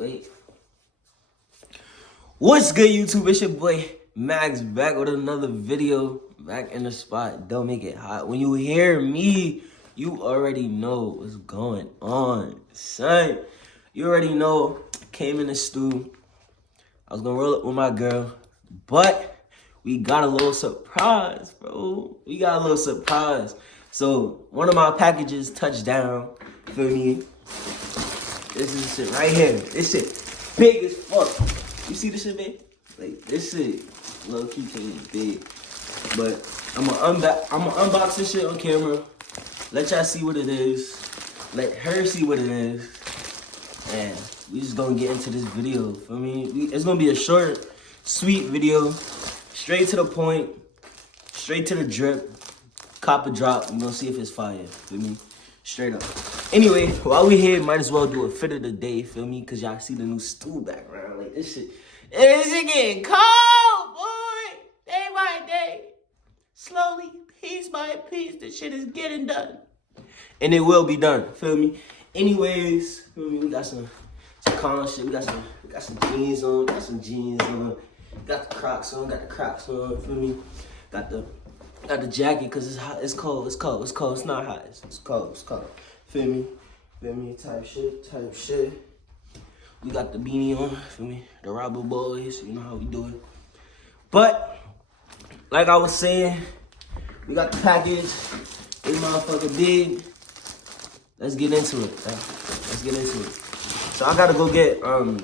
Wait. What's good, YouTube? It's your boy Max back with another video. Back in the spot. Don't make it hot. When you hear me, you already know what's going on, son. You already know. Came in the stew. I was gonna roll up with my girl, but we got a little surprise, bro. We got a little surprise. So one of my packages touched down. Feel me? This is shit right here. This shit big as fuck. You see this shit, babe? Like, this shit low-key thing big. But I'ma unbox this shit on camera. Let y'all see what it is. Let her see what it is. And we just gonna get into this video. Feel me? It's gonna be a short, sweet video. Straight to the point. Straight to the drip. Cop a drop. We gonna see if it's fire. Feel me? Straight up. Anyway, while we here, might as well do a fit of the day, feel me? Cause y'all see the new stool background. Like, this shit getting cold, boy. Day by day. Slowly, piece by piece, this shit is getting done. And it will be done, feel me? Anyways, feel me? We got some calm shit. We got some jeans on. Got some jeans on. Got the Crocs on. Feel me? Got the jacket cause it's hot. It's cold. It's not hot. It's cold. Feel me? Type shit. We got the beanie on. Feel me? The Robber Boys. You know how we do it. But like I was saying, we got the package. This motherfucker big. Let's get into it. So I gotta go get the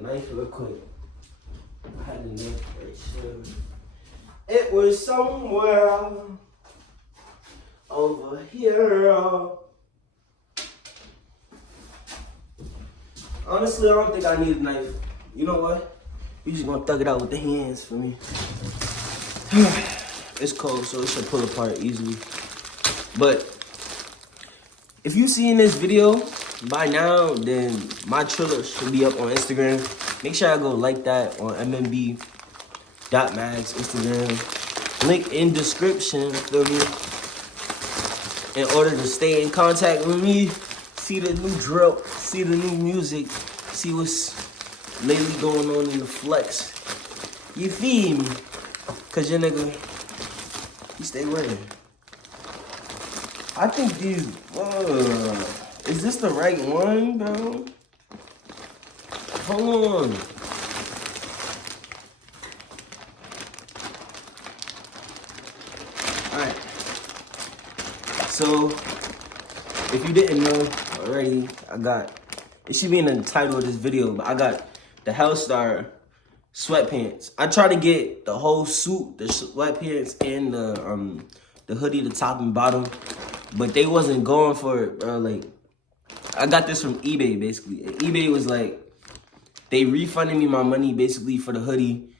knife real quick. I had the knife right here. It was somewhere over here. Honestly, I don't think I need a knife. You know what? We just gonna thug it out with the hands for me. It's cold, so it should pull apart easily. But if you seen this video by now, then my trailer should be up on Instagram. Make sure I go like that on mmb.max Instagram. Link in description, feel me? In order to stay in contact with me, see the new drill, see the new music, see what's lately going on in the flex. You feel me? Cause your nigga, he stay wearing. I think these, is this the right one, bro? Hold on. Alright. So, if you didn't know already, it should be in the title of this video, but I got the Hellstar sweatpants. I tried to get the whole suit, the sweatpants and the hoodie, the top and bottom, but they wasn't going for it, bro. Like, I got this from eBay, basically. And eBay was like, they refunded me my money, basically, for the hoodie,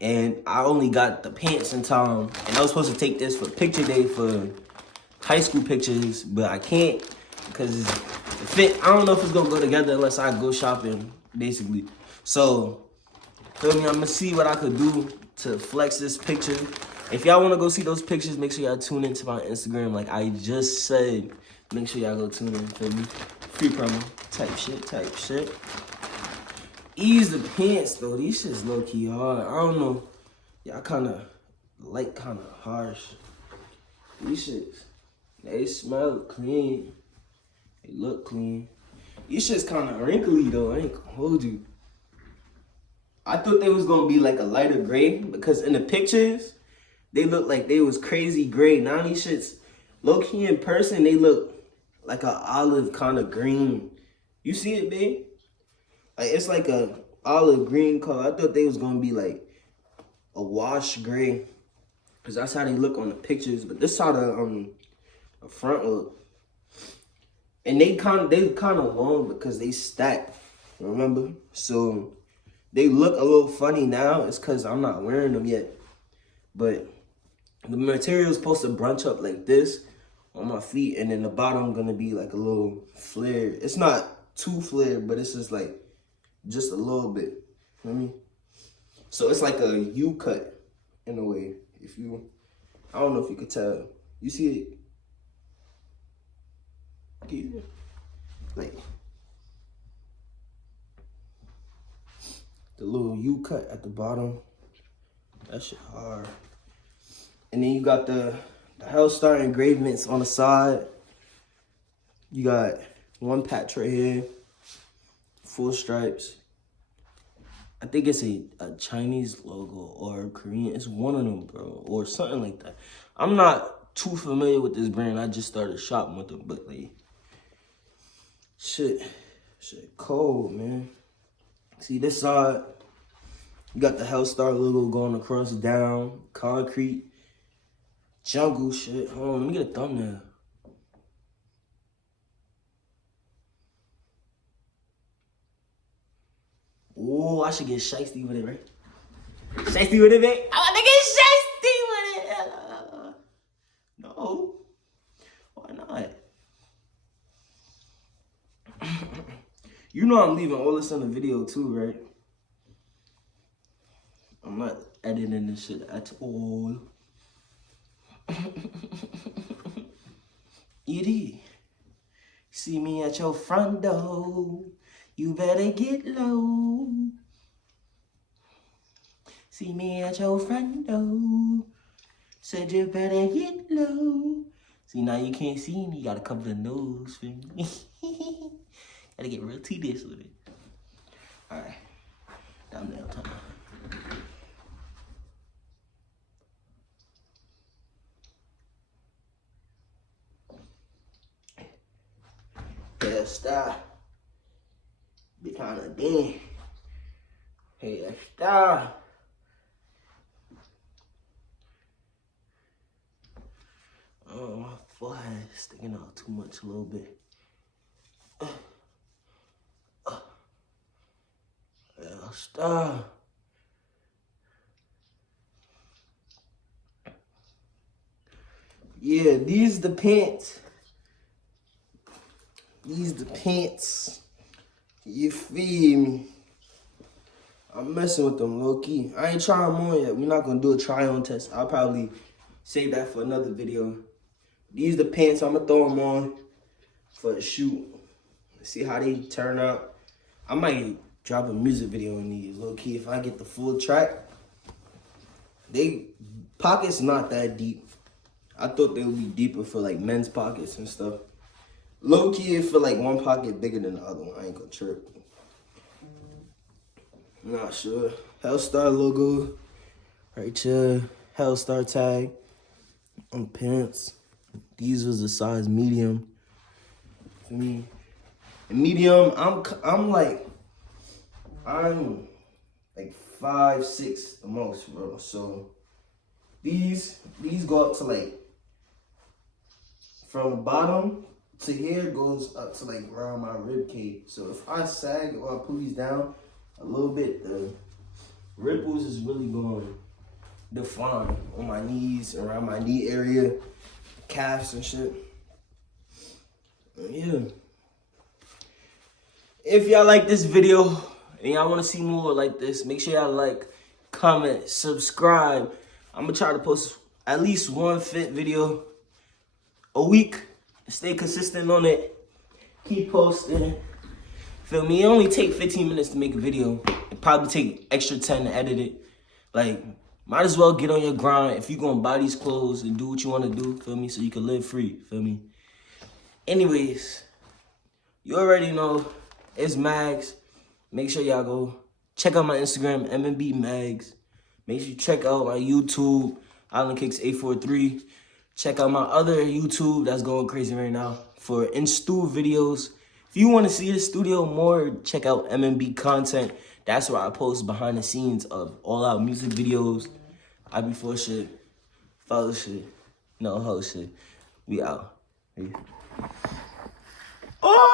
and I only got the pants in time, and I was supposed to take this for picture day for high school pictures, but I can't, because the fit, I don't know if it's gonna go together unless I go shopping, basically. So, feel me, I'm gonna see what I could do to flex this picture. If y'all wanna go see those pictures, make sure y'all tune into my Instagram. Like I just said, make sure y'all go tune in, feel me? Free promo, type shit. Ease the pants though, these shit's low-key hard. I don't know, y'all kinda harsh. These shits, they smell clean. They look clean. These shit's kind of wrinkly though, I ain't gonna hold you. I thought they was gonna be like a lighter gray because in the pictures, they look like they was crazy gray. Now these shits, low-key in person, they look like a olive kind of green. You see it, babe? Like it's like a olive green color. I thought they was gonna be like a wash gray, cause that's how they look on the pictures. But this how the front look. And they kind of long because they stack, remember? So they look a little funny now. It's because I'm not wearing them yet. But the material is supposed to brunch up like this on my feet. And then the bottom going to be like a little flared. It's not too flared, but it's just like, just a little bit. You know what I mean? So it's like a U cut in a way. I don't know if you could tell. You see it? Like, the little U cut at the bottom. That shit hard. And then you got the Hellstar engravements on the side. You got one patch right here, full stripes. I think it's a Chinese logo or Korean. It's one of them, bro, or something like that. I'm not too familiar with this brand. I just started shopping with them, but like, shit cold, man. See this side, you got the Hellstar logo going across down, concrete, jungle shit. Hold on, let me get a thumbnail. Oh, I should get shiesty with it, right? Shiesty with it, babe. I want to get shiesty with it. No. Why not? You know I'm leaving all this in the video too, right? I'm not editing this shit at all. ED. See me at your front door. You better get low. See me at your front door. Said you better get low. See, now you can't see me. You gotta cover the nose for me. Gotta get real tedious with it. Alright. Thumbnail time. Hellstar. Be kind of damn. Hellstar. Oh, my forehead is sticking out too much a little bit. Hellstar. Yeah, these the pants. These the pants. You feel me? I'm messing with them low key. I ain't trying them on yet. We're not gonna do a try on test. I'll probably save that for another video. These the pants. I'm gonna throw them on for a shoot. See how they turn out. I might drop a music video in these low key if I get the full track. They pockets not that deep. I thought they would be deeper for like men's pockets and stuff. Low key, it feel like one pocket bigger than the other one. I ain't gonna trip. I'm not sure. Hellstar logo right here. Hellstar tag on pants. These was a size medium for me. And medium, I'm like 5'6" the most, bro. So these go up to like from the bottom to here goes up to like around my rib cage. So if I sag or I pull these down a little bit, the ripples is really going to define on my knees, around my knee area, calves and shit. Yeah. If y'all like this video and y'all want to see more like this, make sure y'all like, comment, subscribe. I'm going to try to post at least one fit video a week. Stay consistent on it. Keep posting. Feel me? It only take 15 minutes to make a video. It probably take extra 10 to edit it. Like, might as well get on your grind if you gonna buy these clothes and do what you want to do. Feel me? So you can live free. Feel me? Anyways, you already know it's Mags. Make sure y'all go check out my Instagram, MNB Mags. Make sure you check out my YouTube, Island Kicks 843. Check out my other YouTube that's going crazy right now for in-stu videos. If you want to see the studio more, check out MNB Content. That's where I post behind the scenes of all our music videos. I be for shit, follow shit, no hoe shit. We out. Yeah. Oh!